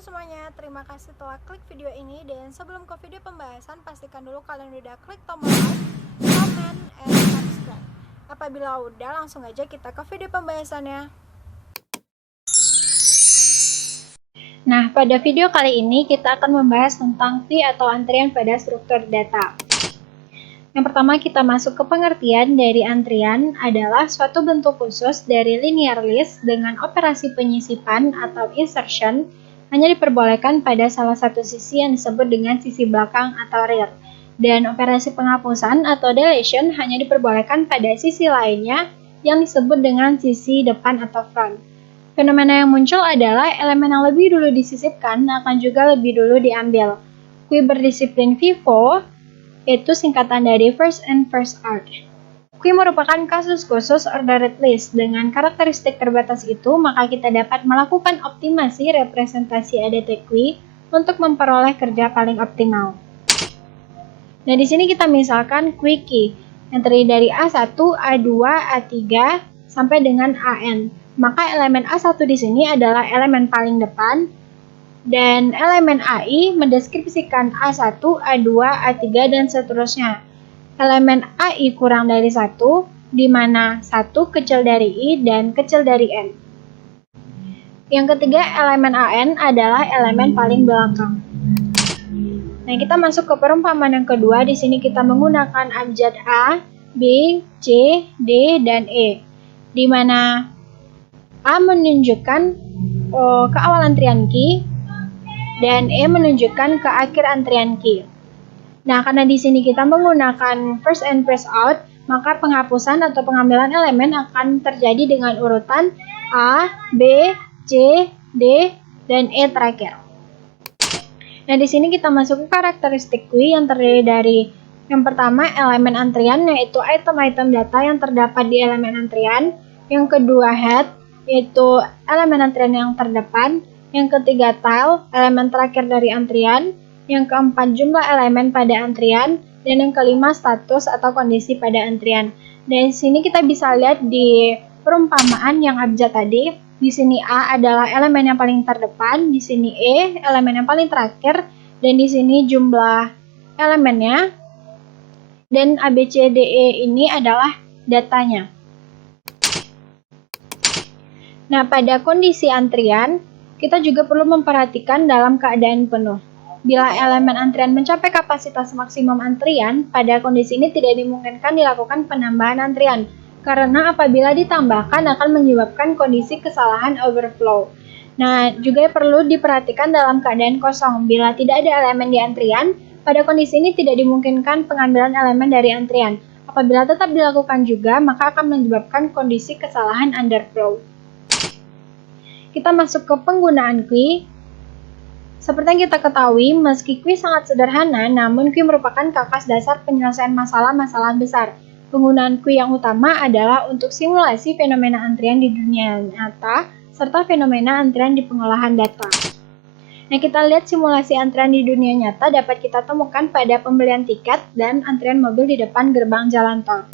semuanya, terima kasih telah klik video ini. Dan sebelum ke video pembahasan, pastikan dulu kalian udah klik tombol like, comment, and subscribe. Apabila udah, langsung aja kita ke video pembahasannya. Nah, pada video kali ini kita akan membahas tentang queue atau antrian pada struktur data. Yang pertama, kita masuk ke pengertian dari antrian adalah suatu bentuk khusus dari linear list dengan operasi penyisipan atau insertion hanya diperbolehkan pada salah satu sisi yang disebut dengan sisi belakang atau rear. Dan operasi penghapusan atau deletion hanya diperbolehkan pada sisi lainnya yang disebut dengan sisi depan atau front. Fenomena yang muncul adalah elemen yang lebih dulu disisipkan akan juga lebih dulu diambil. Queue berdisiplin FIFO yaitu singkatan dari first in first out. Queue merupakan kasus khusus ordered list. Dengan karakteristik terbatas itu, maka kita dapat melakukan optimasi representasi ADT queue untuk memperoleh kerja paling optimal. Nah, di sini kita misalkan queue key yang terdiri dari A1, A2, A3 sampai dengan AN. Maka elemen A1 di sini adalah elemen paling depan, dan elemen AI mendeskripsikan A1, A2, A3, dan seterusnya. Elemen AI kurang dari 1, di mana 1 kecil dari I dan kecil dari N. Yang ketiga, elemen AN adalah elemen paling belakang. Nah, kita masuk ke perumpamaan yang kedua. Di sini kita menggunakan abjad A, B, C, D, dan E, di mana A menunjukkan ke awal antrian key, dan E menunjukkan ke akhir antrian key. Nah, karena di sini kita menggunakan first in first out, maka penghapusan atau pengambilan elemen akan terjadi dengan urutan A, B, C, D, dan E terakhir. Nah, di sini kita masuk ke karakteristik queue yang terdiri dari yang pertama elemen antrian, yaitu item-item data yang terdapat di elemen antrian. Yang kedua head, yaitu elemen antrian yang terdepan. Yang ketiga tile, elemen terakhir dari antrian. Yang keempat jumlah elemen pada antrian. Dan yang kelima status atau kondisi pada antrian. Dan di sini kita bisa lihat di perumpamaan yang abjad tadi. Di sini A adalah elemen yang paling terdepan, di sini E elemen yang paling terakhir, dan di sini jumlah elemennya. Dan A, B, C, D, E ini adalah datanya. Nah, pada kondisi antrian, kita juga perlu memperhatikan dalam keadaan penuh. Bila elemen antrian mencapai kapasitas maksimum antrian, pada kondisi ini tidak dimungkinkan dilakukan penambahan antrian, karena apabila ditambahkan akan menyebabkan kondisi kesalahan overflow. Nah, juga perlu diperhatikan dalam keadaan kosong. Bila tidak ada elemen di antrian, pada kondisi ini tidak dimungkinkan pengambilan elemen dari antrian. Apabila tetap dilakukan juga, maka akan menyebabkan kondisi kesalahan underflow. Kita masuk ke penggunaan queue. Seperti yang kita ketahui, meski queue sangat sederhana, namun queue merupakan kakas dasar penyelesaian masalah-masalah besar. Penggunaan queue yang utama adalah untuk simulasi fenomena antrian di dunia nyata, serta fenomena antrian di pengolahan data. Nah, kita lihat simulasi antrian di dunia nyata dapat kita temukan pada pembelian tiket dan antrian mobil di depan gerbang jalan tol.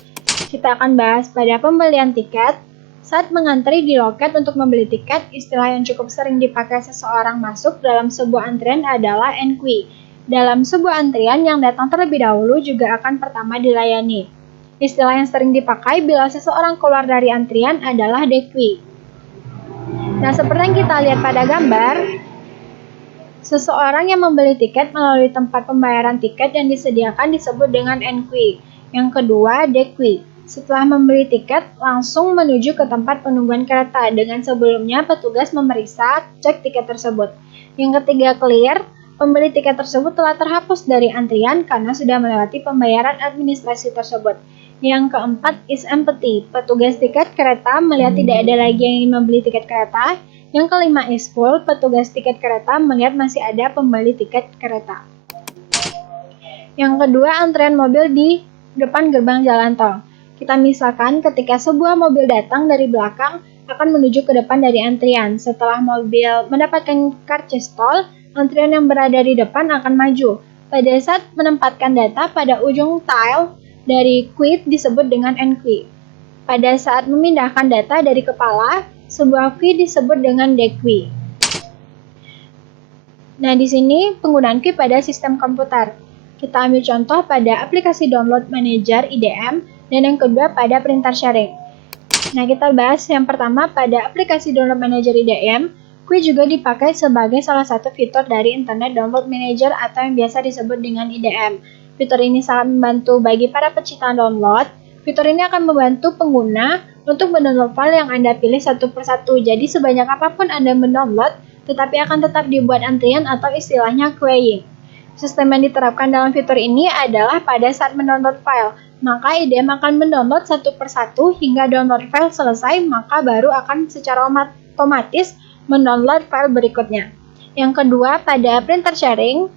Kita akan bahas pada pembelian tiket. Saat mengantri di loket untuk membeli tiket, istilah yang cukup sering dipakai seseorang masuk dalam sebuah antrian adalah enqueue. Dalam sebuah antrian, yang datang terlebih dahulu juga akan pertama dilayani. Istilah yang sering dipakai bila seseorang keluar dari antrian adalah dequeue. Nah, seperti yang kita lihat pada gambar, seseorang yang membeli tiket melalui tempat pembayaran tiket yang disediakan disebut dengan enqueue. Yang kedua, dequeue. Setelah membeli tiket, langsung menuju ke tempat penungguan kereta. Dengan sebelumnya, petugas memeriksa cek tiket tersebut. Yang ketiga, clear. Pembeli tiket tersebut telah terhapus dari antrian karena sudah melewati pembayaran administrasi tersebut. Yang keempat, is empty. Petugas tiket kereta melihat tidak ada lagi yang ingin membeli tiket kereta. Yang kelima, is full. Petugas tiket kereta melihat masih ada pembeli tiket kereta. Yang kedua, antrian mobil di depan gerbang jalan tol. Kita misalkan ketika sebuah mobil datang dari belakang akan menuju ke depan dari antrian. Setelah mobil mendapatkan karcis tol, antrian yang berada di depan akan maju. Pada saat menempatkan data pada ujung tile dari queue disebut dengan enqueue. Pada saat memindahkan data dari kepala, sebuah queue disebut dengan dequeue. Nah, di sini penggunaan Q pada sistem komputer. Kita ambil contoh pada aplikasi Download Manager IDM, dan yang kedua pada printer sharing. Nah, kita bahas yang pertama pada aplikasi Download Manager IDM. Q juga dipakai sebagai salah satu fitur dari Internet Download Manager atau yang biasa disebut dengan IDM. Fitur ini sangat membantu bagi para pecinta download. Fitur ini akan membantu pengguna untuk mendownload file yang Anda pilih satu persatu. Jadi sebanyak apapun Anda mendownload, tetapi akan tetap dibuat antrian atau istilahnya queuing. Sistem yang diterapkan dalam fitur ini adalah pada saat mendownload file, maka IDM akan mendownload satu persatu hingga download file selesai, maka baru akan secara otomatis mendownload file berikutnya. Yang kedua, pada printer sharing.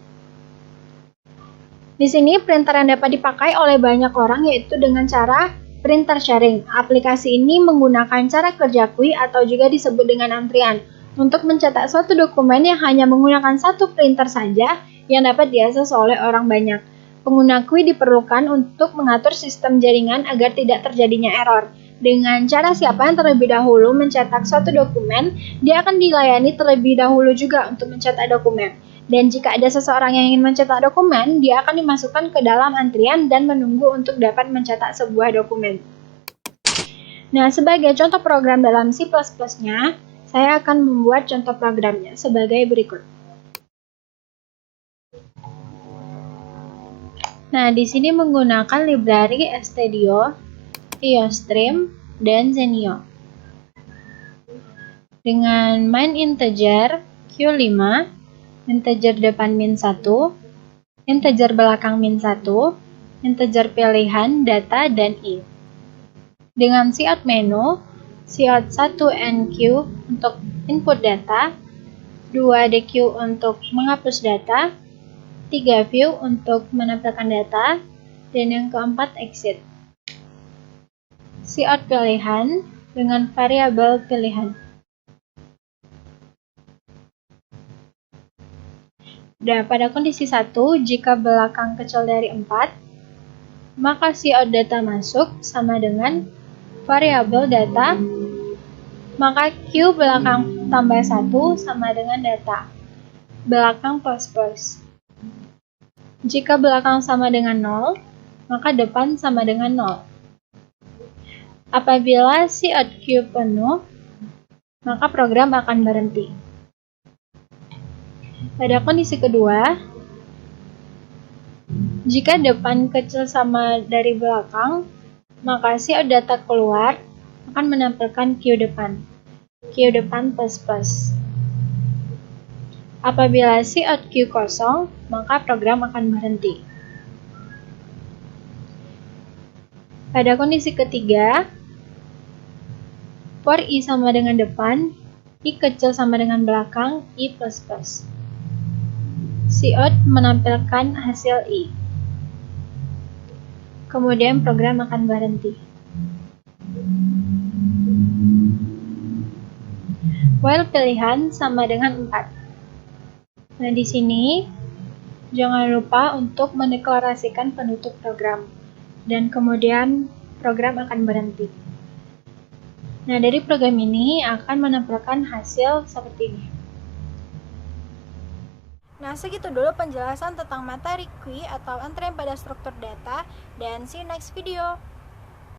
Di sini printer yang dapat dipakai oleh banyak orang yaitu dengan cara printer sharing. Aplikasi ini menggunakan cara kerja Q atau juga disebut dengan antrian untuk mencetak suatu dokumen yang hanya menggunakan satu printer saja yang dapat diakses oleh orang banyak. Pengguna Q diperlukan untuk mengatur sistem jaringan agar tidak terjadinya error. Dengan cara siapa yang terlebih dahulu mencetak suatu dokumen, dia akan dilayani terlebih dahulu juga untuk mencetak dokumen. Dan jika ada seseorang yang ingin mencetak dokumen, dia akan dimasukkan ke dalam antrian dan menunggu untuk dapat mencetak sebuah dokumen. Nah, sebagai contoh program dalam C++-nya, saya akan membuat contoh programnya sebagai berikut. Nah, di sini menggunakan library stdio, iostream, dan Zenio. Dengan main integer Q5, integer depan -1, integer belakang -1, integer pilihan, data, dan I. Dengan cout menu, cout 1NQ untuk input data, 2DQ untuk menghapus data, 3 view untuk menampilkan data, dan yang keempat exit. Cout pilihan dengan variabel pilihan. Dan pada kondisi 1, jika belakang kecil dari 4, maka cout data masuk sama dengan variabel data, maka Q belakang tambah 1 sama dengan data, belakang plus. Jika belakang sama dengan 0, maka depan sama dengan 0. Apabila cout Q penuh, maka program akan berhenti. Pada kondisi kedua, jika depan kecil sama dari belakang, maka cout data keluar akan menampilkan Q depan plus. Apabila cout Q kosong, maka program akan berhenti. Pada kondisi ketiga, for I sama dengan depan, I kecil sama dengan belakang, I plus. Cout menampilkan hasil I. Kemudian program akan berhenti. While pilihan sama dengan 4. Nah, di sini jangan lupa untuk mendeklarasikan penutup program. Dan kemudian program akan berhenti. Nah, dari program ini akan menampilkan hasil seperti ini. Nah, segitu dulu penjelasan tentang materi Q atau antrian pada struktur data, dan see you next video.